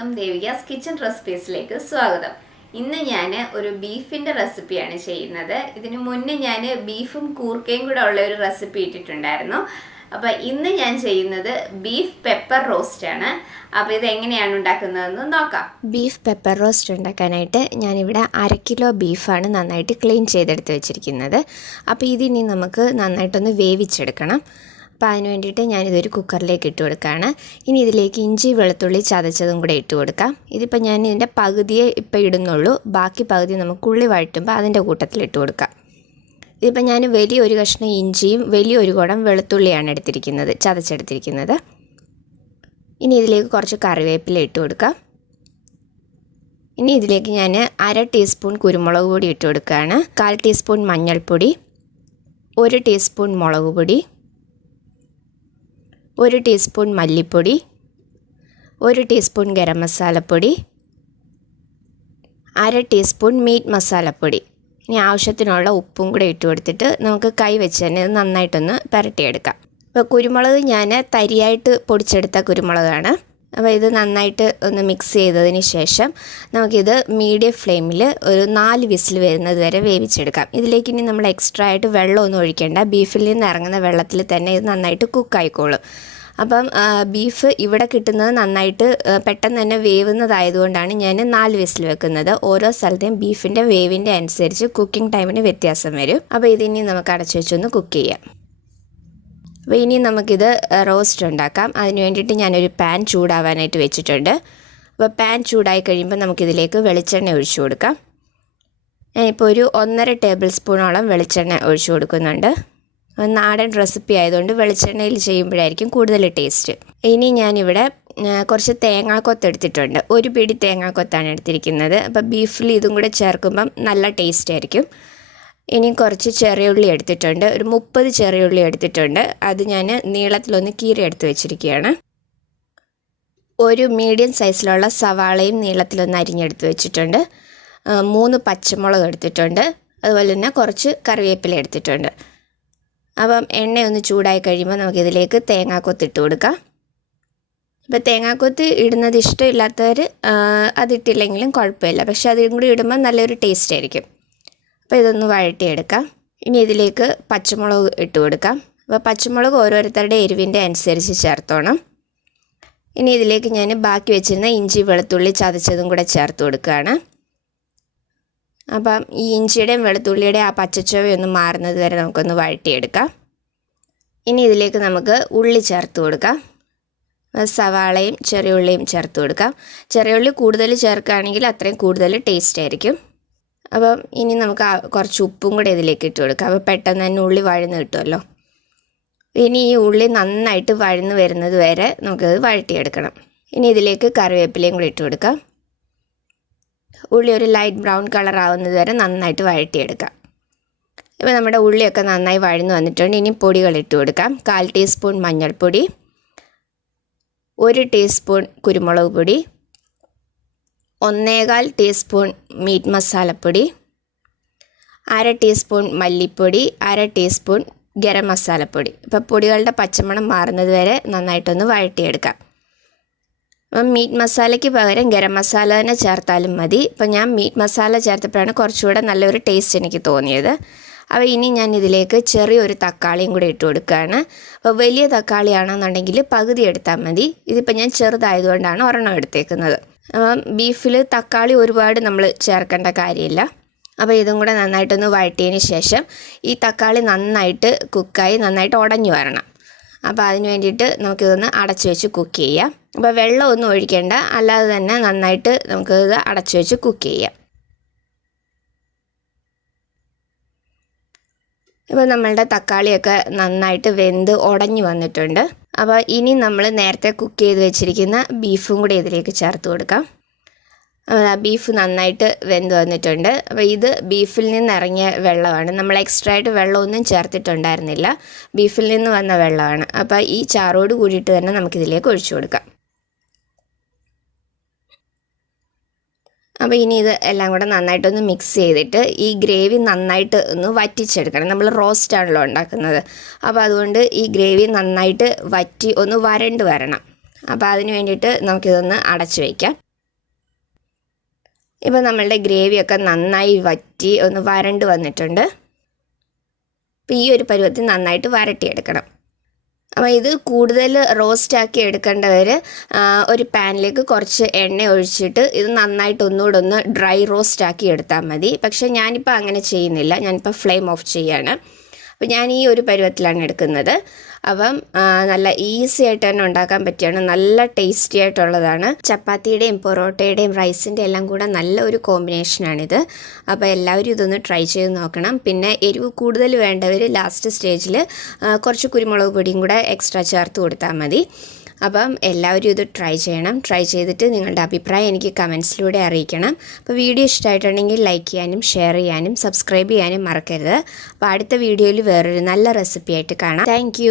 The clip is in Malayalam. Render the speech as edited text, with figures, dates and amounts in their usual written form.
എല്ലാവർക്കും ദേവികാസ് കിച്ചൺ റെസിപ്പീസിലേക്ക് സ്വാഗതം. ഇന്ന് ഞാൻ ഒരു ബീഫിൻ്റെ റെസിപ്പിയാണ് ചെയ്യുന്നത്. ഇതിനു മുന്നേ ഞാൻ ബീഫും കൂർക്കയും കൂടെ ഉള്ള ഒരു റെസിപ്പി ഇട്ടിട്ടുണ്ടായിരുന്നു. അപ്പോൾ ഇന്ന് ഞാൻ ചെയ്യുന്നത് ബീഫ് പെപ്പർ റോസ്റ്റ് ആണ്. അപ്പോൾ ഇത് എങ്ങനെയാണ് ഉണ്ടാക്കുന്നതെന്ന് നോക്കാം. ബീഫ് പെപ്പർ റോസ്റ്റ് ഉണ്ടാക്കാനായിട്ട് ഞാനിവിടെ 1/2 കിലോ ബീഫാണ് നന്നായിട്ട് ക്ലീൻ ചെയ്തെടുത്ത് വെച്ചിരിക്കുന്നത്. അപ്പോൾ ഇതിനി നമുക്ക് നന്നായിട്ടൊന്ന് വേവിച്ചെടുക്കണം. അപ്പോൾ അതിന് വേണ്ടിയിട്ട് ഞാനിതൊരു കുക്കറിലേക്ക് ഇട്ട് കൊടുക്കുകയാണ്. ഇനി ഇതിലേക്ക് ഇഞ്ചി വെളുത്തുള്ളി ചതച്ചതും കൂടെ ഇട്ട് കൊടുക്കാം. ഇതിപ്പോൾ ഞാൻ ഇതിൻ്റെ പകുതിയെ ഇപ്പോൾ ഇടുന്നുള്ളൂ, ബാക്കി പകുതി നമുക്ക് ഉള്ളി വഴറ്റുമ്പോൾ അതിൻ്റെ കൂട്ടത്തിൽ ഇട്ട് കൊടുക്കാം. ഇതിപ്പോൾ ഞാൻ വലിയൊരു കഷ്ണം ഇഞ്ചിയും വലിയൊരു കുടം വെളുത്തുള്ളിയാണ് എടുത്തിരിക്കുന്നത്, ചതച്ചെടുത്തിരിക്കുന്നത്. ഇനി ഇതിലേക്ക് കുറച്ച് കറിവേപ്പില ഇട്ട് കൊടുക്കാം. ഇനി ഇതിലേക്ക് ഞാൻ 1/2 ടീസ്പൂൺ കുരുമുളക് പൊടി ഇട്ട് കൊടുക്കുകയാണ്. 1/4 ടീസ്പൂൺ മഞ്ഞൾപ്പൊടി, 1 ടീസ്പൂൺ മുളക് പൊടി, 1 ടീസ്പൂൺ മല്ലിപ്പൊടി, 1 ടീസ്പൂൺ ഗരം മസാലപ്പൊടി, 1/2 ടീസ്പൂൺ മീറ്റ് മസാലപ്പൊടി. ഇനി ആവശ്യത്തിനുള്ള ഉപ്പും കൂടെ ഇട്ട് കൊടുത്തിട്ട് നമുക്ക് കൈ വെച്ച് തന്നെ ഇത് നന്നായിട്ടൊന്ന് പുരട്ടിയെടുക്കാം. അപ്പോൾ കുരുമുളക് ഞാൻ തരിയായിട്ട് പൊടിച്ചെടുത്ത കുരുമുളകാണ്. അപ്പോൾ ഇത് നന്നായിട്ട് ഒന്ന് മിക്സ് ചെയ്തതിന് ശേഷം നമുക്കിത് മീഡിയം ഫ്ലെയിമിൽ ഒരു 4 വിസിൽ വരുന്നത് വരെ വേവിച്ചെടുക്കാം. ഇതിലേക്ക് ഇനി നമ്മൾ എക്സ്ട്രാ ആയിട്ട് വെള്ളമൊന്നും ഒഴിക്കേണ്ട, ബീഫിൽ നിന്ന് ഇറങ്ങുന്ന വെള്ളത്തിൽ തന്നെ ഇത് നന്നായിട്ട് കുക്കായിക്കോളും. അപ്പം ബീഫ് ഇവിടെ കിട്ടുന്നത് നന്നായിട്ട് പെട്ടെന്ന് തന്നെ വേവുന്നതായതുകൊണ്ടാണ് ഞാൻ 4 വിസിൽ വെക്കുന്നത്. ഓരോ സ്ഥലത്തെയും ബീഫിൻ്റെ വേവിൻ്റെ അനുസരിച്ച് കുക്കിംഗ് ടൈമിന് വ്യത്യാസം വരും. അപ്പോൾ ഇതിനി നമുക്ക് അടച്ചു വെച്ചൊന്ന് കുക്ക് ചെയ്യാം. അപ്പോൾ ഇനി നമുക്കിത് റോസ്റ്റ് ഉണ്ടാക്കാം. അതിന് വേണ്ടിയിട്ട് ഞാനൊരു പാൻ ചൂടാവാനായിട്ട് വെച്ചിട്ടുണ്ട്. അപ്പോൾ പാൻ ചൂടായി കഴിയുമ്പോൾ നമുക്കിതിലേക്ക് വെളിച്ചെണ്ണ ഒഴിച്ചു കൊടുക്കാം. ഞാനിപ്പോൾ ഒരു 1.5 ടേബിൾ സ്പൂണോളം വെളിച്ചെണ്ണ ഒഴിച്ചു കൊടുക്കുന്നുണ്ട്. നാടൻ റെസിപ്പി ആയതുകൊണ്ട് വെളിച്ചെണ്ണയിൽ ചെയ്യുമ്പോഴായിരിക്കും കൂടുതൽ ടേസ്റ്റ്. ഇനി ഞാനിവിടെ കുറച്ച് തേങ്ങാക്കൊത്ത് എടുത്തിട്ടുണ്ട്. 1 പിടി തേങ്ങാക്കൊത്താണ് എടുത്തിരിക്കുന്നത്. അപ്പോൾ ബീഫിൽ ഇതും കൂടെ ചേർക്കുമ്പം നല്ല ടേസ്റ്റ് ആയിരിക്കും. ഇനി കുറച്ച് ചെറിയ ഉള്ളി എടുത്തിട്ടുണ്ട്, ഒരു 30 ചെറിയ ഉള്ളി എടുത്തിട്ടുണ്ട്. അത് ഞാൻ നീളത്തിലൊന്ന് കീറി എടുത്ത് വെച്ചിരിക്കുകയാണ്. ഒരു മീഡിയം സൈസിലുള്ള സവാളയും നീളത്തിലൊന്ന് അരിഞ്ഞെടുത്ത് വെച്ചിട്ടുണ്ട്. 3 പച്ചമുളക് എടുത്തിട്ടുണ്ട്. അതുപോലെ തന്നെ കുറച്ച് കറിവേപ്പില എടുത്തിട്ടുണ്ട്. അപ്പം എണ്ണയൊന്ന് ചൂടായി കഴിയുമ്പോൾ നമുക്കിതിലേക്ക് തേങ്ങാക്കൊത്ത് ഇട്ട് കൊടുക്കാം. ഇപ്പോൾ തേങ്ങാക്കൊത്ത് ഇടുന്നത് ഇഷ്ടമില്ലാത്തവർ അതിട്ടില്ലെങ്കിലും കുഴപ്പമില്ല, പക്ഷേ അതും കൂടി ഇടുമ്പോൾ നല്ലൊരു ടേസ്റ്റ് ആയിരിക്കും. അപ്പോൾ ഇതൊന്ന് വഴറ്റിയെടുക്കാം. ഇനി ഇതിലേക്ക് പച്ചമുളക് ഇട്ട് കൊടുക്കാം. അപ്പോൾ പച്ചമുളക് ഓരോരുത്തരുടെ എരിവിൻ്റെ അനുസരിച്ച് ചേർത്തോണം. ഇനി ഇതിലേക്ക് ഞാൻ ബാക്കി വെച്ചിരുന്ന ഇഞ്ചി വെളുത്തുള്ളി ചതച്ചതും കൂടെ ചേർത്ത് കൊടുക്കുകയാണ്. അപ്പം ഈ ഇഞ്ചിയുടെയും വെളുത്തുള്ളിയുടെയും ആ പച്ചച്ചുവയൊന്ന് മാറുന്നത് വരെ നമുക്കൊന്ന് വഴറ്റിയെടുക്കാം. ഇനി ഇതിലേക്ക് നമുക്ക് ഉള്ളി ചേർത്ത് കൊടുക്കാം. സവാളയും ചെറിയ ഉള്ളിയും ചേർത്ത് കൊടുക്കാം. ചെറിയ ഉള്ളി കൂടുതൽ ചേർക്കുകയാണെങ്കിൽ അത്രയും കൂടുതൽ ടേസ്റ്റ് ആയിരിക്കും. അപ്പം ഇനി നമുക്ക് കുറച്ച് ഉപ്പും കൂടെ ഇതിലേക്ക് ഇട്ട് കൊടുക്കാം. അപ്പോൾ പെട്ടെന്ന് തന്നെ ഉള്ളി വഴന്ന് കിട്ടുമല്ലോ. ഇനി ഈ ഉള്ളി നന്നായിട്ട് വഴന്ന് വരുന്നത് വരെ നമുക്കത് വഴറ്റിയെടുക്കണം. ഇനി ഇതിലേക്ക് കറിവേപ്പിലയും കൂടി ഇട്ട് കൊടുക്കാം. ഉള്ളി ഒരു ലൈറ്റ് ബ്രൗൺ കളർ ആവുന്നത് വരെ നന്നായിട്ട് വഴറ്റിയെടുക്കാം. ഇപ്പോൾ നമ്മുടെ ഉള്ളിയൊക്കെ നന്നായി വഴന്ന് വന്നിട്ടുണ്ട്. ഇനി പൊടികൾ ഇട്ട് കൊടുക്കാം. 1/4 ടീസ്പൂൺ മഞ്ഞൾപ്പൊടി, 1 ടീസ്പൂൺ കുരുമുളക് പൊടി, 1/4 ടീസ്പൂൺ മീറ്റ് മസാലപ്പൊടി, 1/2 ടീസ്പൂൺ മല്ലിപ്പൊടി, 1/2 ടീസ്പൂൺ ഗരം മസാലപ്പൊടി. ഇപ്പോൾ പൊടികളുടെ പച്ചമണം മാറുന്നത് വരെ നന്നായിട്ടൊന്ന് വഴറ്റിയെടുക്കാം. അപ്പം മീറ്റ് മസാലയ്ക്ക് പകരം ഗരം മസാല തന്നെ ചേർത്താലും മതി. ഇപ്പം ഞാൻ മീറ്റ് മസാല ചേർത്തപ്പോഴാണ് കുറച്ചുകൂടെ നല്ലൊരു ടേസ്റ്റ് എനിക്ക് തോന്നിയത്. അപ്പോൾ ഇനി ഞാൻ ഇതിലേക്ക് ചെറിയൊരു തക്കാളിയും കൂടി ഇട്ട് കൊടുക്കുകയാണ്. അപ്പോൾ വലിയ തക്കാളിയാണെന്നുണ്ടെങ്കിൽ പകുതി എടുത്താൽ മതി. ഇതിപ്പോൾ ഞാൻ ചെറുതായതുകൊണ്ടാണ് ഒരെണ്ണം എടുത്തേക്കുന്നത്. അപ്പം ബീഫിൽ തക്കാളി ഒരുപാട് നമ്മൾ ചേർക്കേണ്ട കാര്യമില്ല. അപ്പോൾ ഇതും കൂടെ നന്നായിട്ടൊന്ന് വഴറ്റിയതിന് ശേഷം ഈ തക്കാളി നന്നായിട്ട് കുക്കായി നന്നായിട്ട് ഉടഞ്ഞു വരണം. അപ്പോൾ അതിന് വേണ്ടിയിട്ട് നമുക്കിതൊന്ന് അടച്ചു വെച്ച് കുക്ക് ചെയ്യാം. അപ്പോൾ വെള്ളമൊന്നും ഒഴിക്കേണ്ട, അല്ലാതെ തന്നെ നന്നായിട്ട് നമുക്കിത് അടച്ചു വെച്ച് കുക്ക് ചെയ്യാം. ഇപ്പോൾ നമ്മളുടെ തക്കാളിയൊക്കെ നന്നായിട്ട് വെന്ത് ഉടഞ്ഞു വന്നിട്ടുണ്ട്. അപ്പോൾ ഇനി നമ്മൾ നേരത്തെ കുക്ക് ചെയ്ത് വെച്ചിരിക്കുന്ന ബീഫും കൂടി ഇതിലേക്ക് ചേർത്ത് കൊടുക്കാം. ബീഫ് നന്നായിട്ട് വെന്ത് വന്നിട്ടുണ്ട്. അപ്പോൾ ഇത് ബീഫിൽ നിന്ന് ഇറങ്ങിയ വെള്ളമാണ്. നമ്മൾ എക്സ്ട്രാ ആയിട്ട് വെള്ളമൊന്നും ചേർത്തിട്ടുണ്ടായിരുന്നില്ല, ബീഫിൽ നിന്ന് വന്ന വെള്ളമാണ്. അപ്പോൾ ഈ ചാറോട് കൂടിയിട്ട് തന്നെ നമുക്കിതിലേക്ക് ഒഴിച്ചു കൊടുക്കാം. അപ്പോൾ ഇനി ഇത് എല്ലാം കൂടെ നന്നായിട്ടൊന്ന് മിക്സ് ചെയ്തിട്ട് ഈ ഗ്രേവി നന്നായിട്ട് ഒന്ന് വറ്റിച്ചെടുക്കണം. നമ്മൾ റോസ്റ്റ് ആണല്ലോ ഉണ്ടാക്കുന്നത്. അപ്പോൾ അതുകൊണ്ട് ഈ ഗ്രേവി നന്നായിട്ട് വറ്റി ഒന്ന് വരണ്ട് വരണം. അപ്പോൾ അതിന് വേണ്ടിയിട്ട് നമുക്കിതൊന്ന് അടച്ചു വയ്ക്കാം. ഇപ്പോൾ നമ്മളുടെ ഗ്രേവിയൊക്കെ നന്നായി വറ്റി ഒന്ന് വരണ്ട് വന്നിട്ടുണ്ട്. അപ്പോൾ ഈ ഒരു പരുവത്തിൽ നന്നായിട്ട് വരട്ടിയെടുക്കണം. അപ്പോൾ ഇത് കൂടുതൽ റോസ്റ്റാക്കി എടുക്കേണ്ടവർ ഒരു പാനിലേക്ക് കുറച്ച് എണ്ണ ഒഴിച്ചിട്ട് ഇത് നന്നായിട്ട് ഒന്നുകൂടെ ഒന്ന് ഡ്രൈ റോസ്റ്റാക്കി എടുത്താൽ മതി. പക്ഷേ ഞാനിപ്പോൾ അങ്ങനെ ചെയ്യുന്നില്ല, ഞാനിപ്പോൾ ഫ്ലെയിം ഓഫ് ചെയ്യാണ്. അപ്പോൾ ഞാൻ ഈ ഒരു പരുവത്തിലാണ് എടുക്കുന്നത്. അപ്പം നല്ല ഈസി ആയിട്ട് തന്നെ ഉണ്ടാക്കാൻ പറ്റിയാണ്, നല്ല ടേസ്റ്റി ആയിട്ടുള്ളതാണ്. ചപ്പാത്തിയുടെയും പൊറോട്ടയുടെയും റൈസിൻ്റെ എല്ലാം കൂടെ നല്ല ഒരു കോമ്പിനേഷനാണിത്. അപ്പോൾ എല്ലാവരും ഇതൊന്ന് ട്രൈ ചെയ്ത് നോക്കണം. പിന്നെ എരിവ് കൂടുതൽ വേണ്ടവർ ലാസ്റ്റ് സ്റ്റേജിൽ കുറച്ച് കുരുമുളക് പൊടിയും കൂടെ എക്സ്ട്രാ ചേർത്ത് കൊടുത്താൽ മതി. അപ്പം എല്ലാവരും ഇത് ട്രൈ ചെയ്യണം. ട്രൈ ചെയ്തിട്ട് നിങ്ങളുടെ അഭിപ്രായം എനിക്ക് കമൻസിലൂടെ അറിയിക്കണം. അപ്പോൾ വീഡിയോ ഇഷ്ടമായിട്ടുണ്ടെങ്കിൽ ലൈക്ക് ചെയ്യാനും ഷെയർ ചെയ്യാനും സബ്സ്ക്രൈബ് ചെയ്യാനും മറക്കരുത്. അപ്പോൾ അടുത്ത വീഡിയോയിൽ വേറൊരു നല്ല റെസിപ്പി ആയിട്ട് കാണാം. താങ്ക്